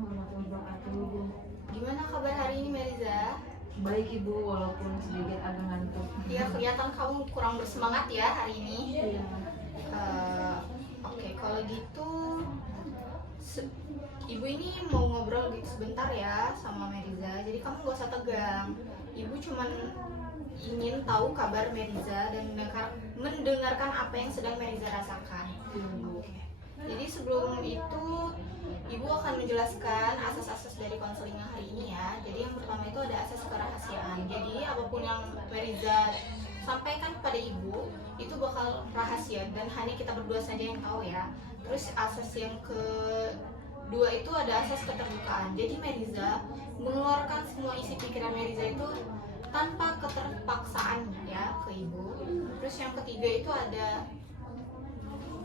warahmatullahi wabarakatuh. Gimana kabar hari ini Meriza? Baik Ibu, walaupun sedikit agak ngantuk. Ya kelihatan kamu kurang bersemangat ya hari ini. Iya. Oke, kalau gitu Ibu ini mau ngobrol gitu sebentar ya sama Meriza. Jadi kamu gak usah tegang. Ibu cuman ingin tahu kabar Meriza dan mendengarkan apa yang sedang Meriza rasakan. Iya, Bu. Oke. Jadi sebelum itu Ibu akan menjelaskan asas-asas dari konseling hari ini ya. Jadi yang pertama itu ada asas kerahasiaan. Jadi apapun yang Meriza sampaikan kepada Ibu itu bakal rahasia dan hanya kita berdua saja yang tahu ya. Terus asas yang kedua itu ada asas keterbukaan. Jadi Meriza mengeluarkan semua isi pikiran Meriza itu tanpa keterpaksaan ya ke Ibu. Terus yang ketiga itu ada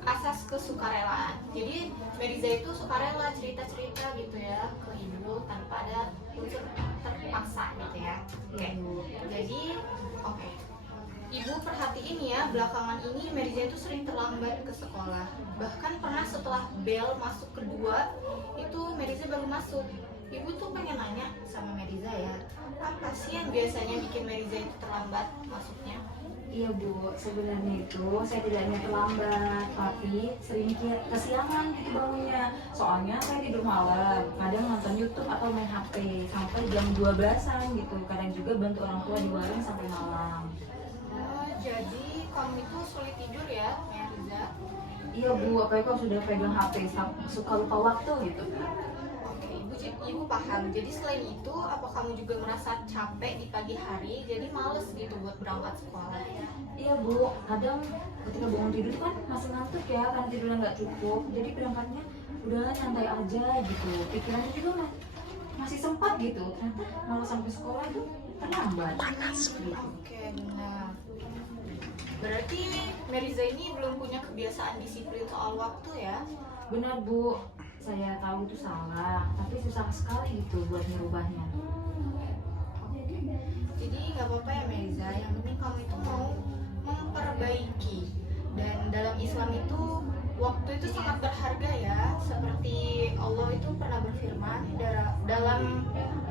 asas kesukarelaan. Jadi Meriza itu sukarela cerita-cerita gitu ya ke Ibu tanpa ada unsur terpaksa gitu ya. Oke. Jadi oke. Ibu perhatiin ya, belakangan ini Meriza itu sering terlambat ke sekolah. Bahkan pernah setelah bel masuk kedua, itu Meriza baru masuk. Ibu tuh pengen nanya sama Meriza ya, apa sih yang biasanya bikin Meriza itu terlambat masuknya? Iya Bu, sebenarnya itu saya tidak niat terlambat, tapi sering kesiangan gitu bangunnya. Soalnya saya tidur malam, kadang nonton YouTube atau main HP sampai jam 12-an gitu. Kadang juga bantu orang tua di warung sampai malam. Oh, jadi kamu itu sulit tidur ya, Meriza? Iya Bu, apalagi kalau sudah pegang HP suka lupa waktu gitu. Oke, ibu paham. Jadi selain itu, apa kamu juga merasa capek di pagi hari, jadi males gitu buat berangkat sekolah? Iya Bu, kadang ketika bangun tidur kan masih ngantuk ya karena tidurnya nggak cukup. Jadi berangkatnya udahlah nyantai aja gitu. Pikirannya juga masih sempat gitu. Ternyata malah sampai sekolah itu terlambat. Gitu. Oke, benar. Berarti Meriza ini belum punya kebiasaan disiplin soal waktu ya? Benar Bu, saya tahu itu salah, tapi susah sekali gitu buat merubahnya. Jadi nggak apa-apa ya Meriza, yang penting kamu itu mau memperbaiki. Dan dalam Islam itu waktu itu sangat berharga ya. Seperti Allah itu pernah berfirman dalam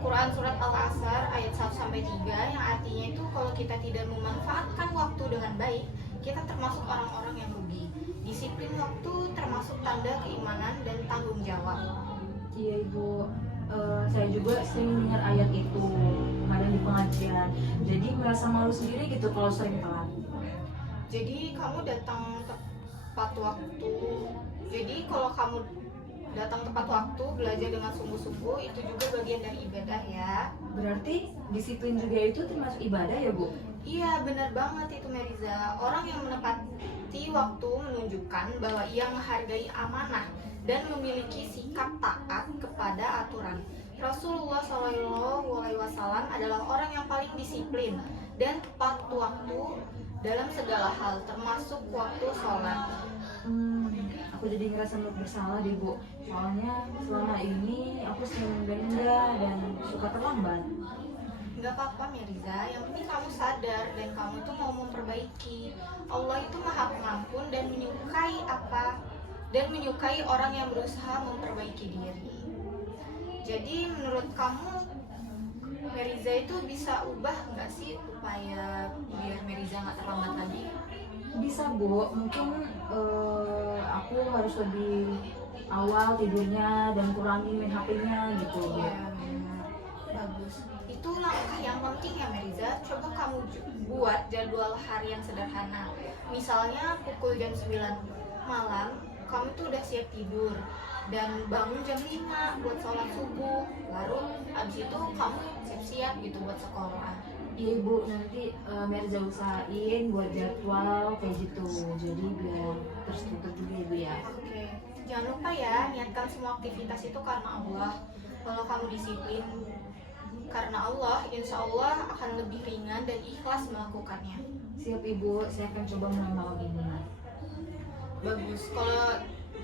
Quran surat Al-Asr ayat 1-3 yang artinya itu kalau kita tidak memanfaatkan waktu dengan baik, kita termasuk orang-orang yang rugi. Disiplin waktu termasuk tanda keimanan dan tanggung jawab. Iya Ibu, saya juga sering dengar ayat itu kadang di pengajian. Jadi merasa malu sendiri gitu kalau sering telat. Jadi kamu datang tepat waktu. Jadi kalau kamu datang tepat waktu, belajar dengan sungguh-sungguh, itu juga bagian dari ibadah ya. Berarti disiplin juga itu termasuk ibadah ya Bu? Iya, benar banget itu Meriza. Orang yang menepati waktu menunjukkan bahwa ia menghargai amanah dan memiliki sikap taat kepada aturan. Rasulullah SAW adalah orang yang paling disiplin dan tepat waktu dalam segala hal, termasuk waktu sholat. Aku jadi ngerasa bersalah deh Bu. Soalnya selama ini aku sering menunda dan suka terlambat. Gak apa-apa Meriza, yang penting kamu sadar dan kamu itu mau memperbaiki. Allah itu maha pengampun dan menyukai orang yang berusaha memperbaiki diri. Jadi menurut kamu Meriza itu bisa ubah nggak sih supaya biar Meriza nggak terlambat lagi? Bisa Bu, mungkin aku harus lebih awal tidurnya dan kurangin main HP-nya gitu Bu. Iya, benar. Bagus. Itu langkah yang penting ya Meriza. Coba kamu buat jadwal harian sederhana. Misalnya pukul jam 9 malam kamu tuh udah siap tidur dan bangun jam 5 buat sholat subuh. Lalu abis itu kamu siap-siap gitu buat sekolah. Iya Bu, nanti Merza usahain buat jadwal kayak gitu. Jadi biar terstruktur juga ya Bu ya. Oke. Jangan lupa ya, niatkan semua aktivitas itu karena Allah. Kalau kamu disiplin karena Allah, insya Allah akan lebih ringan dan ikhlas melakukannya. Siap Ibu, saya akan coba mulai malam ini. Bagus. Kalau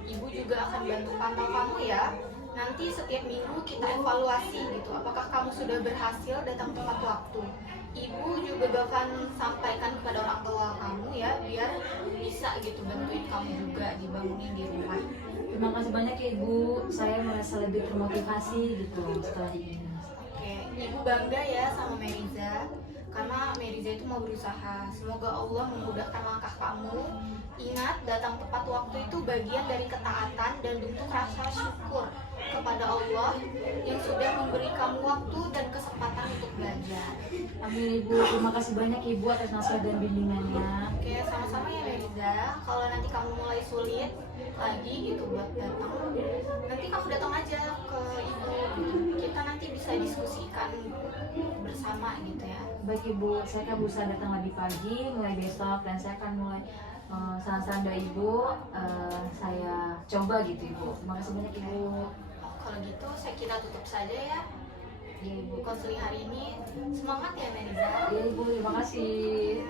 Ibu juga akan bantu pantau kamu ya. Nanti setiap minggu kita evaluasi gitu. Apakah kamu sudah berhasil datang tepat waktu? Ibu juga akan sampaikan kepada orang tua kamu ya, biar bisa gitu bantuin kamu juga dibangunin di rumah. Terima kasih banyak ya Ibu, saya merasa lebih termotivasi gitu setelah ini. Oke, Ibu bangga ya sama Meriza karena Meriza itu mau berusaha. Semoga Allah memudahkan langkah kamu. Ingat, datang tepat waktu itu bagian dari ketaatan dan bentuk rasa syukur kepada Allah yang sudah memberi kamu waktu dan kesempatan untuk belajar. Amin Ibu, terima kasih banyak Ibu atas nasihat dan bimbingannya. Oke, sama-sama ya Meriza. Kalau nanti kamu mulai sulit lagi gitu buat datang, nanti kamu datang aja ke Ibu. Kita nanti bisa diskusikan bersama gitu ya. Baik Ibu, saya akan berusaha datang lebih pagi mulai besok dan saya akan mulai saran-saran dari Ibu saya coba gitu Ibu. Terima kasih banyak Ibu. Kalau gitu saya kira tutup saja ya Iya Ibu. konseling hari ini. Semangat ya Meriza. Iya Ibu, terima kasih.